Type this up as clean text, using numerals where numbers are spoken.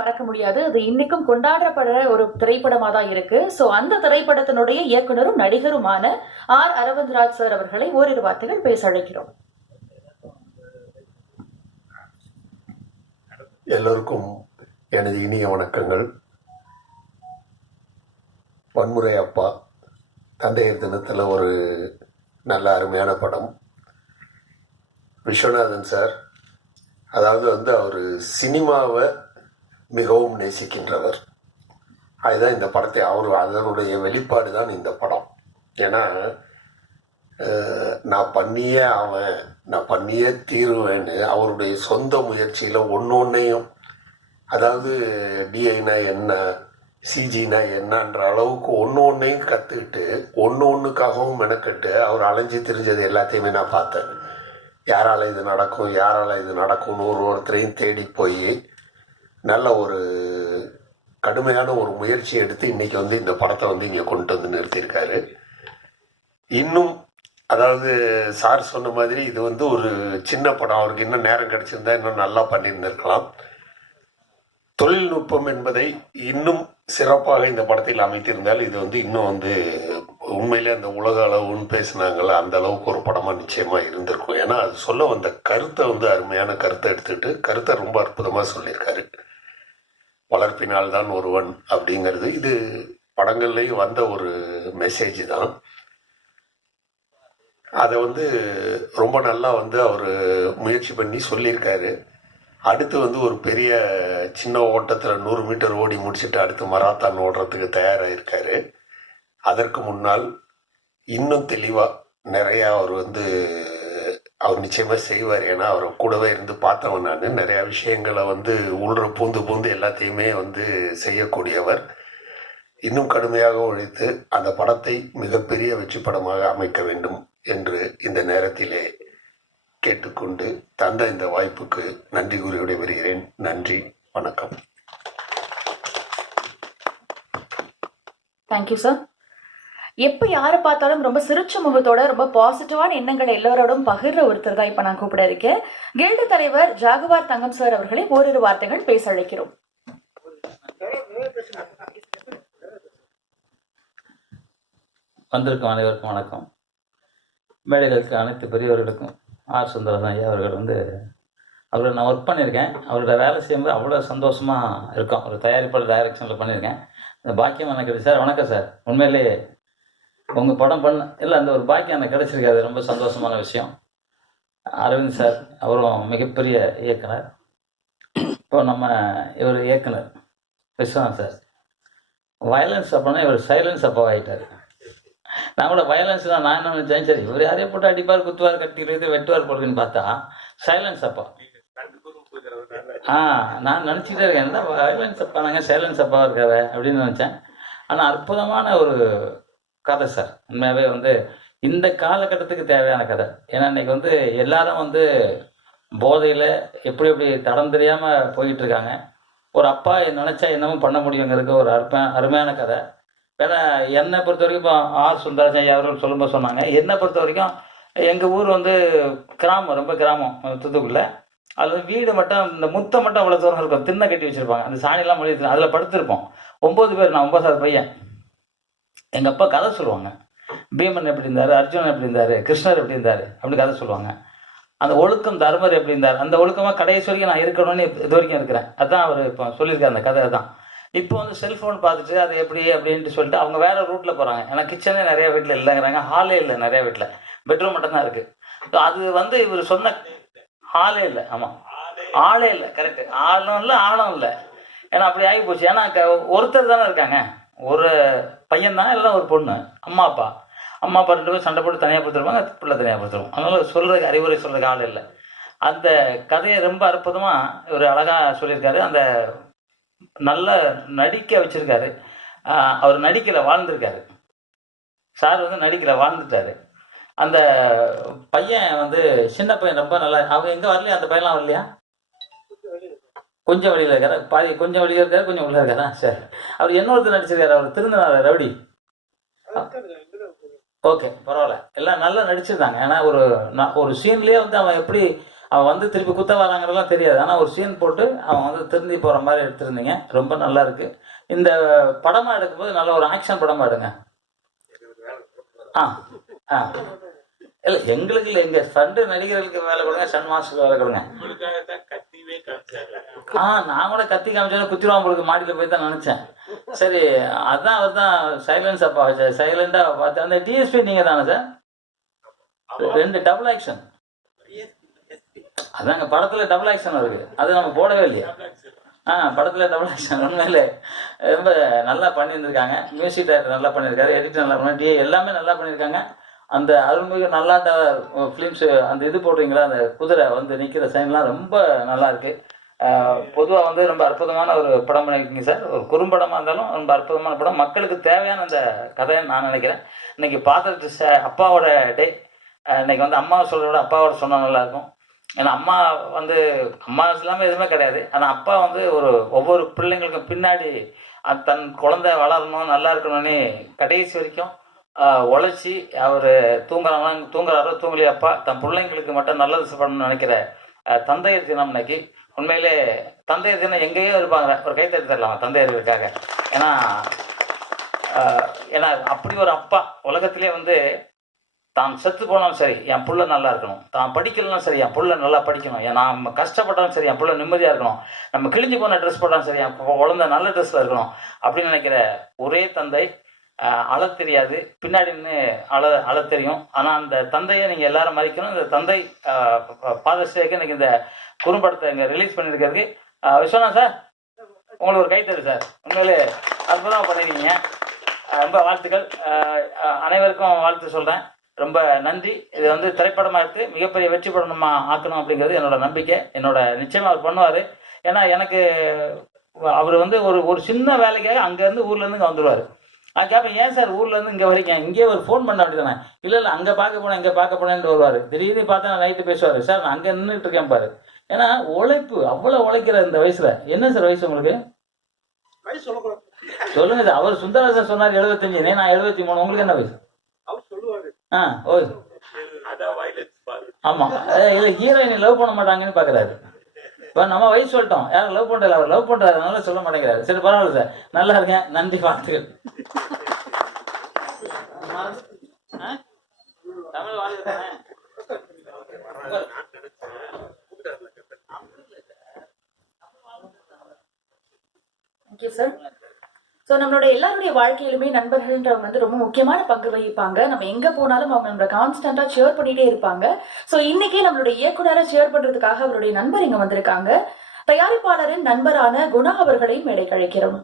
மறக்க முடியாது. அது இன்னைக்கும் கொண்டாடப்படுற ஒரு திரைப்படமா தான் இருக்கு. சோ அந்த திரைப்படத்தினுடைய இயக்குனரும் நடிகருமான அரவிந்த்ராஜ் சார் அவர்களை ஓரிரு வார்த்தைகள் பேச அழைக்கிறோம். எல்லோருக்கும் எனது இனிய வணக்கங்கள். வன்முறை அப்பா தந்தையர் தினத்தில் ஒரு நல்ல அருமையான படம். விஸ்வநாதன் சார் அதாவது அவர் சினிமாவை மிகவும் நேசிக்கின்றவர். அதுதான் இந்த படத்தை அதனுடைய வெளிப்பாடு தான் இந்த படம். ஏன்னா நான் பண்ணியே தீருவேன்னு அவருடைய சொந்த முயற்சியில் ஒன்னொன்னையும், அதாவது டிஐனா என்ன, சிஜினா என்னன்ற அளவுக்கு ஒன்றையும் கற்றுக்கிட்டு ஒன்றுக்காகவும் மெனக்கட்டு அவர் அலைஞ்சு திரிஞ்சது எல்லாத்தையுமே நான் பார்த்தேன். யாரால் இது நடக்கும்னு ஒருத்தரையும் தேடி போய் நல்ல ஒரு கடுமையான ஒரு முயற்சி எடுத்து இன்னைக்கு இந்த படத்தை இங்கே கொண்டு வந்து நிறுத்தியிருக்காரு. இன்னும் அதாவது சார் சொன்ன மாதிரி இது ஒரு சின்ன படம். அவருக்கு இன்னும் நேரம் கிடைச்சிருந்தா இன்னும் நல்லா பண்ணியிருந்திருக்கலாம். தொழில்நுட்பம் என்பதை இன்னும் சிறப்பாக இந்த படத்தில் அமைத்திருந்தால் இது இன்னும் உண்மையிலே அந்த உலக அளவுன்னு பேசினாங்கள அந்த அளவுக்கு ஒரு படமா நிச்சயமா இருந்திருக்கும். ஏன்னா அது சொல்ல வந்த கருத்தை அருமையான கருத்தை எடுத்துக்கிட்டு கருத்தை ரொம்ப அற்புதமா சொல்லியிருக்காரு. வளர்ப்பினால் தான் ஒருவன் அப்படிங்கிறது இது படங்கள்லேயும் வந்த ஒரு மெசேஜ் தான். அதை ரொம்ப நல்லா அவர் முயற்சி பண்ணி சொல்லியிருக்காரு. அடுத்து ஒரு பெரிய சின்ன ஓட்டத்தில் 100 மீட்டர் ஓடி முடிச்சுட்டு அடுத்து மராத்தான் ஓடுறதுக்கு தயாராகிருக்காரு. அதற்கு முன்னால் இன்னும் தெளிவாக நிறையா அவர் நிச்சயமாக செய்வார். ஏன்னா அவர் கூடவே இருந்து பார்த்தவன் நான். நிறையா விஷயங்களை உள்ற பூந்து எல்லாத்தையுமே செய்யக்கூடியவர். இன்னும் கடுமையாக உழைத்து அந்த படத்தை மிகப்பெரிய வெற்றி படமாக அமைக்க வேண்டும் என்று இந்த நேரத்திலே கேட்டுக்கொண்டு தந்த இந்த வாய்ப்புக்கு நன்றி கூறி விடைபெறுகிறேன். நன்றி, வணக்கம். Thank you sir. எப்ப யாரை பார்த்தாலும் ரொம்ப சிரிச்ச முகத்தோட ரொம்ப பாசிட்டிவான எண்ணங்களை எல்லாரோடும் பகிர்ற ஒருத்தர் தான் இப்ப நான் கூப்பிட இருக்கேன். கில்டு தலைவர் ஜாகுவார் தங்கம் சார் அவர்களை ஓரிரு வார்த்தைகள் பேச அழைக்கிறோம். வந்திருக்கும் அனைவருக்கும் வணக்கம். மேடைகளுக்கு அனைத்து பெரியவர்களுக்கும் சுந்தரன் ஐயா அவர்கள் அவரை நான் ஒர்க் பண்ணியிருக்கேன். அவரோட வேலை செய்யும்போது அவ்வளோ சந்தோஷமாக இருக்கும். ஒரு தயாரிப்பாளர் டைரக்ஷனில் பண்ணியிருக்கேன். இந்த பாக்கியம் எனக்கு கிடையாது சார். வணக்கம் சார். உண்மையிலேயே உங்கள் படம் இல்லை அந்த ஒரு பாக்கியம் எனக்கு கிடைச்சிருக்காது. ரொம்ப சந்தோஷமான விஷயம். அரவிந்த் சார் அவரும் மிகப்பெரிய இயக்குனர். இப்போ இவர் இயக்குனர் விஸ்வநாத் சார். வயலன்ஸ் அப்போனா இவர் சைலன்ஸ் அப்போ ஆகிட்டார். நான் கூட வயலன்ஸ் தான் நான் என்ன நினச்சேன், சரி இவர் யாரையே போட்டு அடிப்பார், குத்துவார், கட்டிக்கிறது, வெட்டுவார் போடுறதுன்னு பார்த்தா சைலன்ஸ் அப்பா. நான் நினச்சிக்கிட்டே இருக்கேன், என்ன வயலன்ஸ் அப்பா நாங்கள் சைலன்ஸ் அப்பா இருக்காரு அப்படின்னு நினச்சேன். ஆனால் அற்புதமான ஒரு கதை சார். உண்மையாகவே இந்த காலகட்டத்துக்கு தேவையான கதை. ஏன்னா இன்னைக்கு எல்லாரும் போதையில் எப்படி எப்படி தடம் தெரியாமல் போய்கிட்டு இருக்காங்க. ஒரு அப்பா நினச்சா என்னமும் பண்ண முடியுங்கிறதுக்கு ஒரு அருமையான கதை. ஏன்னா என்னை பொறுத்த வரைக்கும் இப்போ சுந்தரராஜன் ஐயா அவர்கள் சொல்லும்போது சொன்னாங்க, என்னை பொறுத்த வரைக்கும் எங்கள் ஊர் கிராமம், ரொம்ப கிராமம் தூத்துக்குள்ள. அதில் வீடு மட்டும் இந்த முத்தை மட்டும் அவ்வளோ தூரம் இருக்கும். திண்ணை கட்டி வச்சுருப்பாங்க. அந்த சாணிலாம் மொழி அதில் படுத்திருப்போம். 9 பேர். நான் 9வது பையன். எங்கள் அப்பா கதை சொல்லுவாங்க. பீமன் எப்படி இருந்தார், அர்ஜுனன் எப்படி இருந்தார், கிருஷ்ணர் எப்படி இருந்தார் அப்படின்னு கதை சொல்லுவாங்க. அந்த ஒழுக்கம் தர்மர் எப்படி இருந்தார், அந்த ஒழுக்கமாக கடைசி வரைக்கும் நான் இருக்கணும்னு இது வரைக்கும் இருக்கிறேன். அதுதான் அவர் இப்போ சொல்லியிருக்காரு அந்த கதை தான். இப்போ செல்ஃபோன் பார்த்துட்டு அது எப்படி அப்படின்ட்டு சொல்லிட்டு அவங்க வேறு ரூட்டில் போகிறாங்க. ஏன்னா கிச்சனே நிறைய வீட்டில் இல்லைங்கிறாங்க, ஹாலே இல்லை, நிறைய வீட்டில் பெட்ரூம் மட்டும்தான் இருக்குது. ஸோ அது இவர் சொன்ன ஹாலே இல்லை. ஆமாம், ஆளே இல்லை. கரெக்டு. ஆளும் இல்லை, ஆளும் இல்லை. ஏன்னா அப்படி ஆகி போச்சு. ஏன்னா ஒருத்தர் தானே இருக்காங்க. ஒரு பையன் தான், எல்லாம் ஒரு பொண்ணு. அம்மா அப்பா 2 பேரும் சண்டை போட்டு தனியாக கொடுத்துருவாங்க, பிள்ளை தனியாக கொடுத்துருவோம். அதனால் சொல்கிறதுக்கு அறிவுரை சொல்கிறதுக்கு ஆள் இல்லை. அந்த கதையை ரொம்ப அற்புதமாக ஒரு அழகாக சொல்லியிருக்காரு. அந்த நல்ல நடிக்க வச்சுருக்காரு. அவர் நடிக்கலை, வாழ்ந்திருக்காரு. சார் நடிக்கலை, வாழ்ந்துட்டார். அந்த பையன் சின்ன பையன் ரொம்ப நல்லா. அவங்க எங்கே வரலையா? அந்த பையன்லாம் வரலையா? கொஞ்சம் வழியில் இருக்காரா? பாதி கொஞ்சம் வழியில் இருக்காரு, கொஞ்சம் உள்ள இருக்காரா? சரி. அவர் இன்னொருத்தர் நடிச்சிருக்காரு. அவர் திருந்தனார் ரவுடி. ஓகே, பரவாயில்ல. எல்லாம் நல்லா நடிச்சிருந்தாங்க. ஏன்னா ஒரு சீன்லேயே அவன் எப்படி அவன் வந்து திருப்பி குத்த வராங்கிறதெல்லாம் தெரியாது. ஆனால் ஒரு சீன் போட்டு அவன் வந்து திரும்பி போகிற மாதிரி எடுத்திருந்தீங்க. ரொம்ப நல்லா இருக்கு. இந்த படமாக எடுக்கும்போது நல்ல ஒரு ஆக்ஷன் படமாக எடுங்க. ஆ ஆ இல்லை எங்களுக்கு இல்லை, எங்கள் ஃப்ரெண்டு நடிகர்களுக்கு வேலை கொடுங்க, சன் மாஸ்டருக்கு வேலை கொடுங்க. நான் கூட கத்தி காமிச்சாலும் குத்திருவான் உங்களுக்கு மாடியில் போய் தான் நினச்சேன். சரி, அதான் அவர் தான் சைலன்ஸ் அப்பா வச்சார். சைலண்டாக பார்த்து அந்த டிஎஸ்பி நீங்கள் தானே சார்? 2 double action. அதாங்க படத்தில் டபுள் ஆக்ஷன் இருக்கு, அது நம்ம போடவே இல்லையா? படத்தில் டபுள் ஆக்ஷன் உண்மையிலே ரொம்ப நல்லா பண்ணியிருந்திருக்காங்க. மியூசிக் டைரக்டர் நல்லா பண்ணியிருக்காரு, எடிட்டர் நல்லா பண்ணி, எல்லாமே நல்லா பண்ணியிருக்காங்க. அந்த அருள்மிகு நல்லாண்ட ஃபிலிம்ஸு அந்த இது போடுறீங்களா, அந்த குதிரை வந்து நிற்கிற சைன்லாம் ரொம்ப நல்லா இருக்கு. பொதுவாக வந்து ரொம்ப அற்புதமான ஒரு படம் பண்ணியிருக்கீங்க சார். ஒரு குறும்படமாக இருந்தாலும் ரொம்ப அற்புதமான படம், மக்களுக்கு தேவையான அந்த கதைன்னு நான் நினைக்கிறேன். இன்னைக்கு பார்த்துட்டு அப்பாவோட டே, இன்னைக்கு வந்து அம்மா சொல்கிறத விட அப்பாவோட சொன்னால் நல்லாயிருக்கும். ஏன்னா அம்மா வந்து அம்மா இல்லாமல் எதுவுமே கிடையாது. ஆனால் அப்பா வந்து ஒவ்வொரு பிள்ளைங்களுக்கும் பின்னாடி தன் குழந்தை வளரணும், நல்லா இருக்கணும்னு கடைசி வரைக்கும் உழைச்சி அவர் தூங்குறாரோ தூங்கலையோ அப்பா தன் பிள்ளைங்களுக்கு மட்டும் நல்லது பண்ணணும்னு நினைக்கிற தந்தையர் தினம் இன்னைக்கு. உண்மையிலே தந்தையர் தினம் எங்கேயோ இருப்பாங்க, ஒரு கைத்தறி தரலாம் தந்தையர்களுக்காக. ஏன்னா ஏன்னா அப்படி ஒரு அப்பா உலகத்திலே வந்து தான் செத்து போனாலும் சரி என் புள்ள நல்லா இருக்கணும், தான் படிக்கலனாலும் சரி என் புள்ள நல்லா படிக்கணும், நாம் கஷ்டப்பட்டாலும் சரி என் புள்ள நிம்மதியாக இருக்கணும், நம்ம கிழிஞ்சு போன ட்ரெஸ் போட்டாலும் சரி என் குழந்தை நல்ல ட்ரெஸ்ஸில் இருக்கணும் அப்படின்னு நினைக்கிற ஒரே தந்தை. அழ தெரியாது, பின்னாடி நின்று அழ தெரியும். ஆனால் அந்த தந்தையை நீங்கள் எல்லாரும் மதிக்கணும். இந்த தந்தை ஃபாதர்ஸ் டேக்கு இன்னைக்கு இந்த குறும்படத்தை இங்கே ரிலீஸ் பண்ணியிருக்கிறதுக்கு விஸ்வநாத் சார் உங்களுக்கு ஒரு கைத்தறி சார். உண்மையிலே அற்புதமாக பண்ணியிருக்கீங்க, ரொம்ப வாழ்த்துக்கள். அனைவருக்கும் வாழ்த்து சொல்கிறேன், ரொம்ப நன்றி. இது வந்து திரைப்படமாக எடுத்து மிகப்பெரிய வெற்றி படமாக ஆக்கணும் அப்படிங்கிறது என்னோட நம்பிக்கை. நிச்சயமாக அவர் பண்ணுவார். ஏன்னா எனக்கு அவர் வந்து ஒரு சின்ன வேலைக்காக அங்கேருந்து ஊர்லேருந்து இங்கே வந்துடுவார். கேட்பேன், ஏன் சார் ஊர்லேருந்து இங்கே வரைக்கும், இங்கேயே ஒரு ஃபோன் பண்ண வேண்டியதானே? இல்லை அங்கே பார்க்க போனேன் இங்கே பார்க்க போனேன்ட்டு வருவார். திடீர்னு பார்த்தா நான் நைட்டு பேசுவார், சார் நான் அங்கே நின்றுட்டு இருக்கேன் பாரு. ஏன்னா உழைப்பு அவ்வளோ உழைக்கிற இந்த வயசில். என்ன சார் வயசு உங்களுக்கு? சொல்லுங்க சார். அவர் சுந்தரராஜன் சொன்னார் 75, நான் 73. உங்களுக்கு என்ன வயசு? ஓய் ஆமாம், இல்லை ஹீரோயினை லவ் பண்ண மாட்டாங்கன்னு பார்க்குறாரு. இப்போ நம்ம வயசு சொல்லிட்டோம், யாரும் லவ் பண்ணுறது, அவர் லவ் பண்ணுறதுனால சொல்ல மாட்டேங்கிறாரு. சரி பரவாயில்ல சார், நல்லா இருக்கேன், நன்றி, வாழ்த்துக்கள். தமிழ் வாழ்க்கை சார். ஸோ நம்மளோட எல்லாருடைய வாழ்க்கையிலுமே நண்பர்கள்ன்றவங்க வந்து ரொம்ப முக்கியமான பங்கு வகிப்பாங்க. நம்ம எங்க போனாலும் அவங்க நம்மளை கான்ஸ்டன்டா ஷேர் பண்ணிட்டே இருப்பாங்க. ஸோ இன்னைக்கே நம்மளுடைய இயக்குனரை ஷேர் பண்றதுக்காக அவருடைய நண்பர் இங்க வந்திருக்காங்க. தயாரிப்பாளரின் நண்பரான குணா அவர்களையும் மேடை கழிக்கிறோம்.